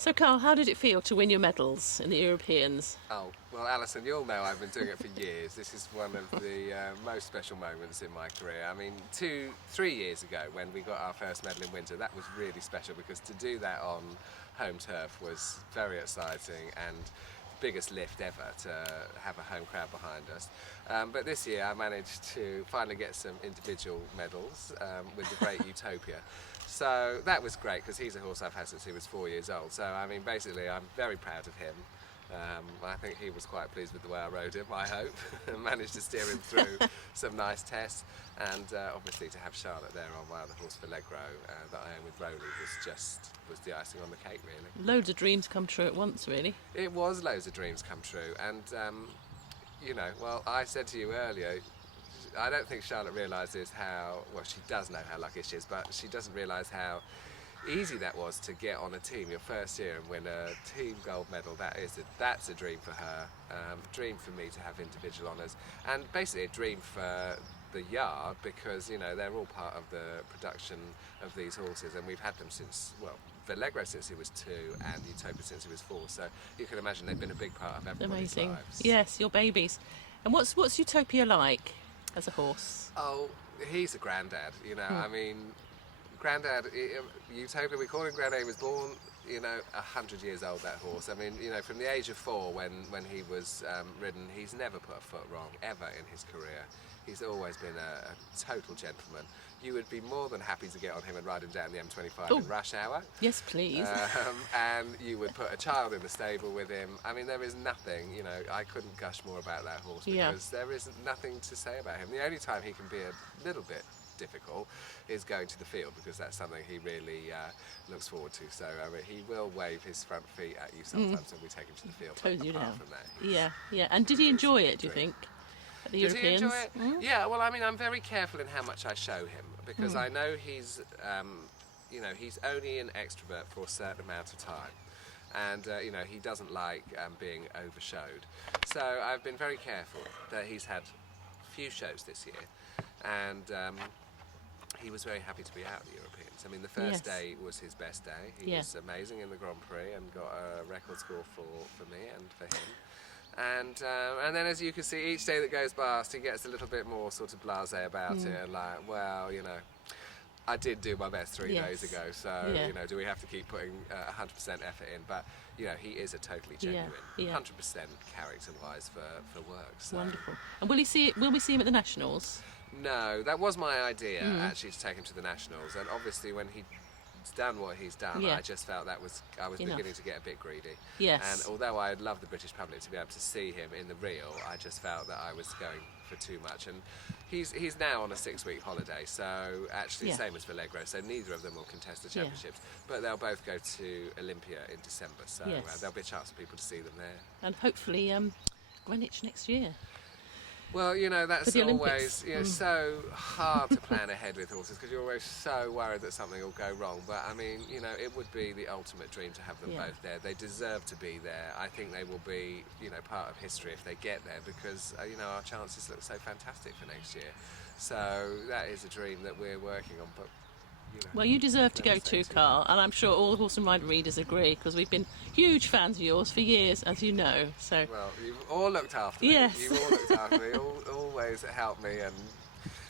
So Carl, how did it feel to win your medals in the Europeans? Oh, well Alison, you'll know I've been doing it for years. This is one of the most special moments in my career. I mean, 3 years ago when we got our first medal in winter, that was really special because to do that on home turf was very exciting and the biggest lift ever to have a home crowd behind us. But this year I managed to finally get some individual medals with the great Utopia. So that was great because he's a horse I've had since he was 4 years old. So I mean, basically I'm very proud of him. I think he was quite pleased with the way I rode him, I hope. Managed to steer him through some nice tests, and obviously to have Charlotte there on my other horse Allegro that I own with Rowley was the icing on the cake, really. Loads of dreams come true at once, really. It was loads of dreams come true, and you know, well, I said to you earlier, I don't think Charlotte realises how, well, she does know how lucky she is, but she doesn't realise how easy that was to get on a team your first year and win a team gold medal. That's a dream for her, dream for me to have individual honours, and basically a dream for the yard because, you know, they're all part of the production of these horses, and we've had them since, well, Allegro since he was 2 and Utopia since he was 4, so you can imagine they've been a big part of everybody's Amazing. lives. Yes, your babies. And what's Utopia like as a horse? Oh, he's a granddad, you know. I mean, Grandad, Utopia, we call him Grandad. He was born, you know, 100 years old, that horse. I mean, you know, from the age of 4 when he was ridden, he's never put a foot wrong, ever in his career. He's always been a total gentleman. You would be more than happy to get on him and ride him down the M25 in rush hour. Yes, please. And you would put a child in the stable with him. I mean, there is nothing, you know, I couldn't gush more about that horse because there is nothing to say about him. The only time he can be a little bit difficult is going to the field because that's something he really looks forward to. So he will wave his front feet at you sometimes when we take him to the field. Toes you down. From that, yeah. And did he enjoy it, do you think? At the Does Europeans? he enjoy it? Yeah, well, I mean, I'm very careful in how much I show him because I know he's, you know, he's only an extrovert for a certain amount of time. And, you know, he doesn't like being overshowed. So I've been very careful that he's had few shows this year. And he was very happy to be out at the Europeans. I mean, the first day was his best day. He was amazing in the Grand Prix and got a record score for me and for him. And then, as you can see, each day that goes past, he gets a little bit more sort of blasé about it, and like, well, you know, I did do my best 3 days ago, so you know, do we have to keep putting 100% effort in? But you know, he is a totally genuine, 100% character-wise for work. So. Wonderful. And will we see him at the Nationals? No, that was my idea actually, to take him to the Nationals, and obviously when he's done what he's done, I just felt I was beginning to get a bit greedy. Yes. And although I'd love the British public to be able to see him in the real, I just felt that I was going for too much. And he's now on a 6-week holiday, so actually same as Allegro, so neither of them will contest the championships, but they'll both go to Olympia in December, so there'll be a chance for people to see them there. And hopefully Greenwich next year. Well, you know, that's always, you know, so hard to plan ahead with horses because you're always so worried that something will go wrong. But I mean, you know, it would be the ultimate dream to have them both there. They deserve to be there. I think they will be, you know, part of history if they get there because, you know, our chances look so fantastic for next year. So that is a dream that we're working on. But you know, well, you deserve to go too, Carl, and I'm sure all Horse and Rider readers agree because we've been huge fans of yours for years, as you know. So well, you've all looked after me. Yes. You've all looked after me. Always helped me, and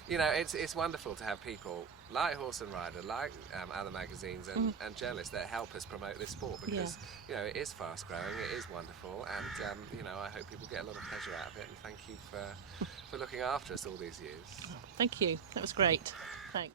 you know, it's wonderful to have people like Horse and Rider, like other magazines and journalists that help us promote this sport because you know, it is fast growing, it is wonderful, and you know, I hope people get a lot of pleasure out of it. And thank you for looking after us all these years. Thank you. That was great. Thanks.